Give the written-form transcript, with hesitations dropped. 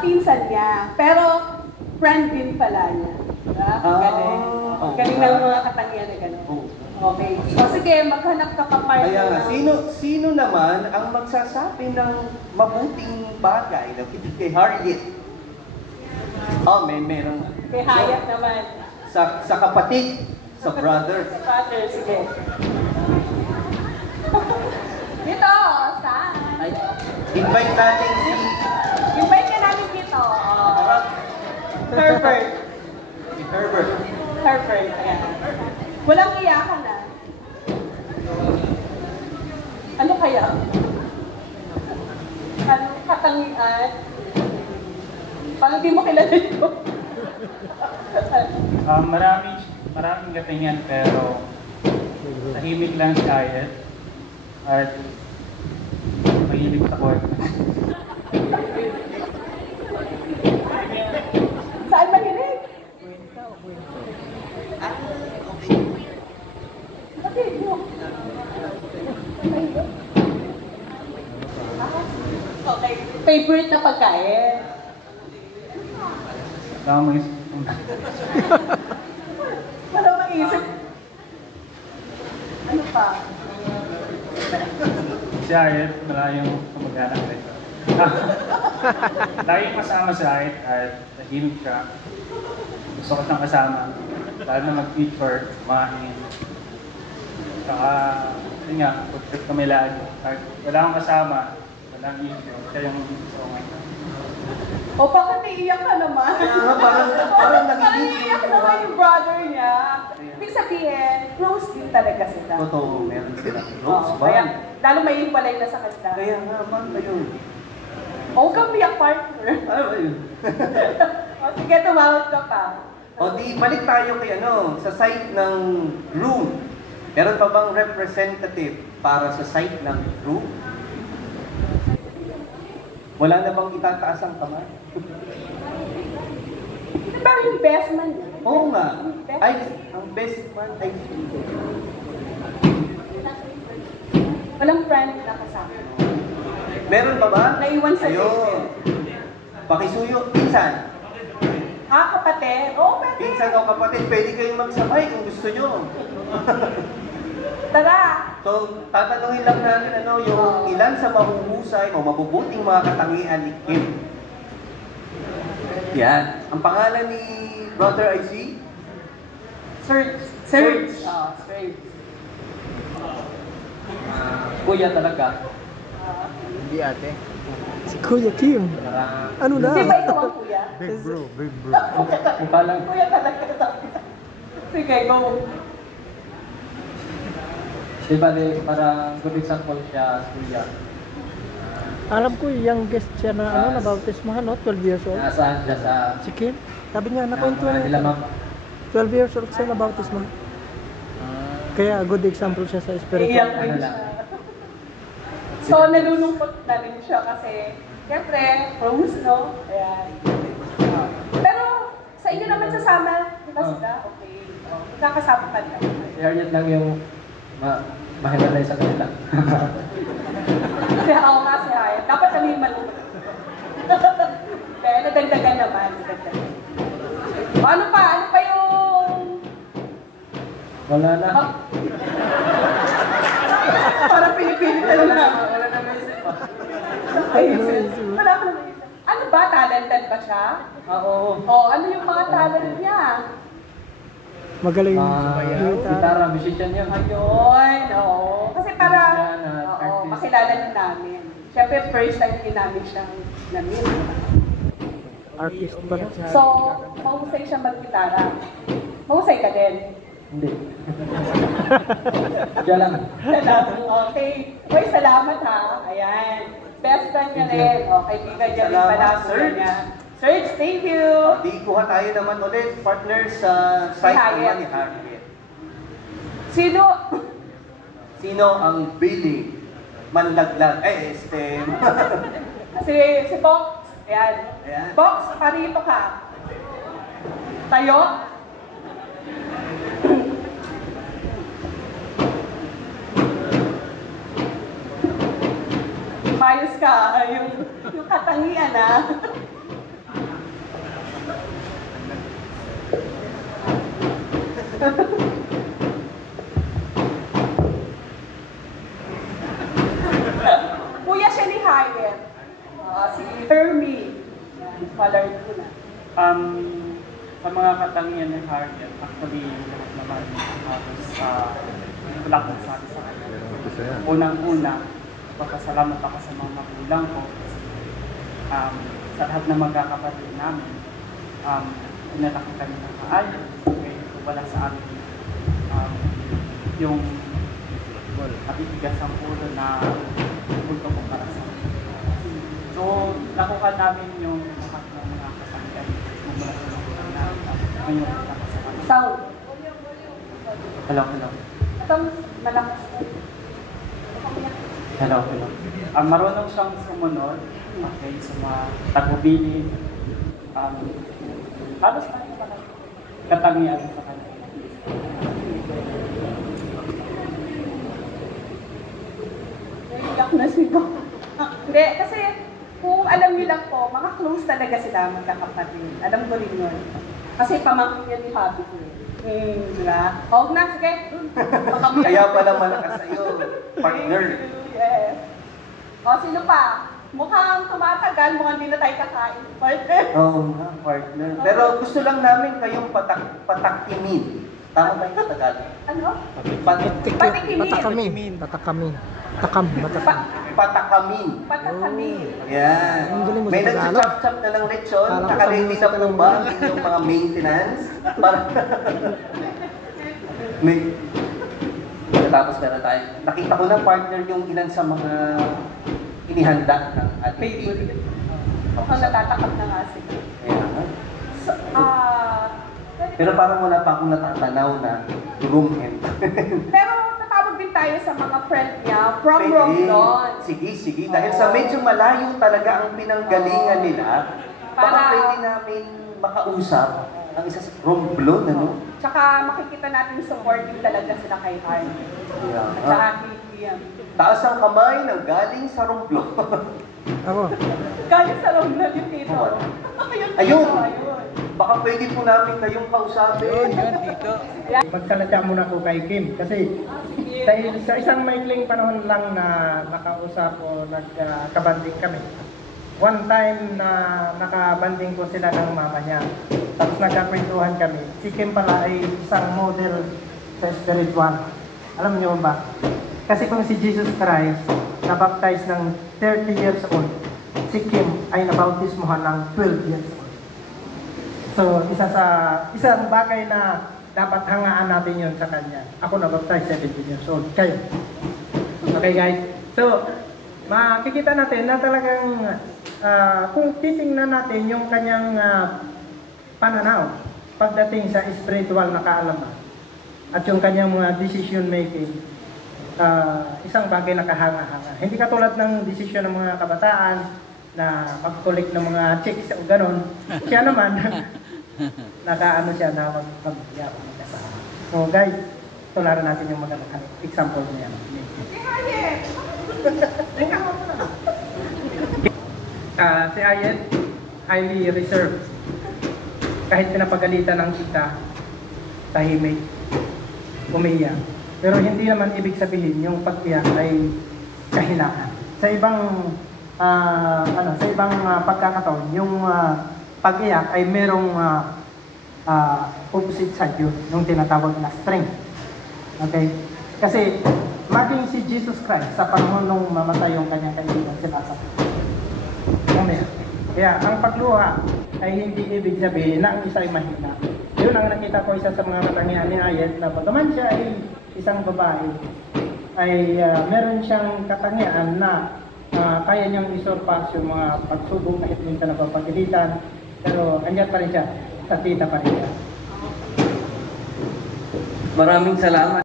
pinsan niya. Pero, friend din pala niya. Diba? Galing. Galing ng mga katangian na gano'n. Okay. O sige, maghanap ka pa partner. Kaya nga, sino naman ang magsasabi ng mabuting bagay na kay Harriet? Meron. Kay Hayat naman. Sa kapatid, sa brother. Sa brother, sige. Dito, saan? Ay, invite natin si... Invite ka namin dito. Herbert. Si Herbert. Herbert, ayan. Walang iyakan na. Ano kaya? Ano katangian? Paano di mo kilala ito? Maraming katingan pero tahimik lang kaya at mahilig sa kwarto. Saan mahilig? Okay. Favorite na pagkain? Tama Wala maisip. Ano pa? si Ayet, malayong kamag-anak rin. Laging kasama si Ayet at tahimik siya. Gusto ko siyang kasama. Lalo na mag-feature, kumain. Saka, yun nga, food trip kami lagi. Kahit wala akong kasama, walang issue. Siya yung gusto ko ngayon. O bakit naiiyak ka naman? Parang nagiging naiiyak naman yung brother niya. Ibig sabihin, close din talaga sila. Totoo, meron sila. Close ba? Kaya, lalo may hiwalay na sa kanila. Kaya nga, man, ayun. O kang biyak partner. Ayun. O sige, tumawag ka pa. O di, balik tayo kay sa site ng room. Meron pa bang representative para sa site ng room? Wala na bang itataas ang kamay? Diba yung best man? Oo nga. Ay, ang best man ay... Walang friend na kasama. Meron pa ba? Naiwan sa Ayun. Pakisuyo. Pinsan. Kapatid? Oo, pwede. Pinsan o kapatid, pwede kayong magsabay kung gusto nyo. Tara! So, tatanungin lang natin yung ilan sa mahuhusay o mabubuting mga katangian ni Kim. Yan. Ang pangalan ni Brother IC? Search. Search. Search. Kuya talaga. Hindi ate. Si Kuya Kim. Ano na? Di ba ikaw ang kuya? Big bro, big bro. Mukha lang. Kuya talaga. Sige, go. Di ba para good example siya, kuya. Alam ko yung guest siya na nabautismahan, 12 years old. Nasaan siya sa... Si Kim. Sabi niya, nakwento Nila na. mama. 12 years old siya nabautismahan. Kaya good example siya sa spiritual. Iyak din siya. So, nalulungkot na rin siya kasi, siyempre, close, no? Ayan. Pero, sa inyo naman sasama, di ba sila? Okay. Magkakasama ka na. Si Harriet lang yung mahiwalay sa kanila. Kasi ako nga si Hayat. Dapat kami yung malungkot. Kaya nadagdagan naman. Ano pa? Ano pa yung... Wala na. Parang pinipilit na lang na. Wala na may isip pa. Wala ko na naisip. Ano ba? Talented ba siya? Oo. Ano yung mga talent niya? Magaling. Gitara, musician niya. Ayun, oo. Kasi para, makilala na namin. Siyempre, first time din namin siyang namin. Artist pa na. So, mahusay siya mag-gitara. Mahusay ka din. Hindi. Diyan lang. Okay. Uy, salamat ha. Ayan. Best friend niya rin. Kaibigan niya rin pala. Serge. Serge, thank you. Di kuha tayo naman ulit, partner sa site naman ni Harriet. Sino? Sino ang Billy Manlaglag? Si Box. Ayan. Ayan. Box, parito ka. Tayo? Mayos ka. Yung katangian, ha? Kuya siya ni Hyatt. Si Hermie. Color ko na. Sa mga katangian ni Harriet, actually, lahat naman halos wala kong sabi sa kanya. Unang-una, papasalamat ako sa mga magulang ko. Sa lahat ng magkakapatid namin, pinalaki kami ng maayos. Okay, wala sa amin yung matitigas ang ulo na punto ko para sa amin. So, nakuha namin yung lahat ng mga katangian mula sa magulang namin. Ngayon, nakasama. Sound. Hello. Itong malakas na. Hello. Marunong siyang sumunod. Okay, sa mga tagubilin. Halos na yung mga katangian sa kanya. Naiyak na siya. Hindi, kasi kung alam niyo lang po, mga close talaga sila magkakapatid. Alam ko rin yun. Kasi pamangkin niya ni Habi ko. Diba? Huwag na, sige. Kaya pala malakas sa'yo, partner. Yes. O, sino pa? Mukhang tumatagal, mukhang hindi na tayo kakain. Partner. Oo nga, partner. Pero gusto lang namin kayong patakimin. Tama ba yung Tagalog? Ano? Patakamin. Patakamin. Patakami. Yan. Ang galing mo sa May Tagalog. nagsa-chop-chop na ng lechon. Kala ko Naka-ready na po ba ang inyong mga maintenance? Para... Tapos meron tayo. Nakita ko na partner yung ilan sa mga inihanda ng ating Favorite. Mukhang natatakap na nga sila. Ayan. So, Pero parang wala pa akong natatanaw na room and... pero tatawag din tayo sa mga friend niya from Pwede. Romblon. Sige. Dahil sa medyo malayo talaga ang pinanggalingan nila, baka Para- pwede namin makausap ang isa sa Romblon, ano? Tsaka makikita natin supporting talaga sila kay Harvey. Yeah. At saka kay Liam. Taas ang kamay ng galing sa Romblon. Ako. Galing sa Romblon yung tito. Ayun. Baka pwede po namin kayong kausapin. Magsalita muna ko kay Kim kasi dahil sa isang maikling panahon lang na nakausap o nagkabanding kami. One time na nakabanding ko sila ng mama niya. Tapos nagkakwentuhan kami. Si Kim pala ay isang model sa spiritual. Alam niyo ba? Kasi kung si Jesus Christ nabaptize ng 30 years old, si Kim ay nabautismohan ng 12 years old. So, isang bagay na dapat hangaan natin yun sa kanya. Ako nabaptize 17 years old. Kayo. Okay guys? So, makikita natin na talagang kung titingnan natin yung kanyang pananaw pagdating sa spiritual na kaalaman at yung kanyang mga decision making, isang bagay na kahanga-hanga. Hindi katulad ng desisyon ng mga kabataan na mag-collect ng mga chicks o ganon. Siya naman, nakaano siya na mag-yaman kasama. So guys, tularan natin yung magandang example niya. Si Ayet, highly reserved. Kahit pinapagalitan ng kita, tahimik, umiiyak. Pero hindi naman ibig sabihin yung pag-iyak ay kahinaan. Sa ibang pagkakataon, yung pag-iyak ay merong opposite side yun, yung tinatawag na strength. Okay? Kasi maging si Jesus Christ sa panahon nung mamatay yung kanyang kaibigan, sinasakit. Kaya ang pagluha ay hindi ibig sabihin na ang isa ay mahina. Yun ang nakita ko isa sa mga katangian ni Ayet na bagaman siya ay isang babae, ay meron siyang katangian na kaya niyang isurpass yung mga pagsubok kahit minsan napapagilitan, pero andyan pa rin siya, sa tita pa rin siya. Maraming salamat.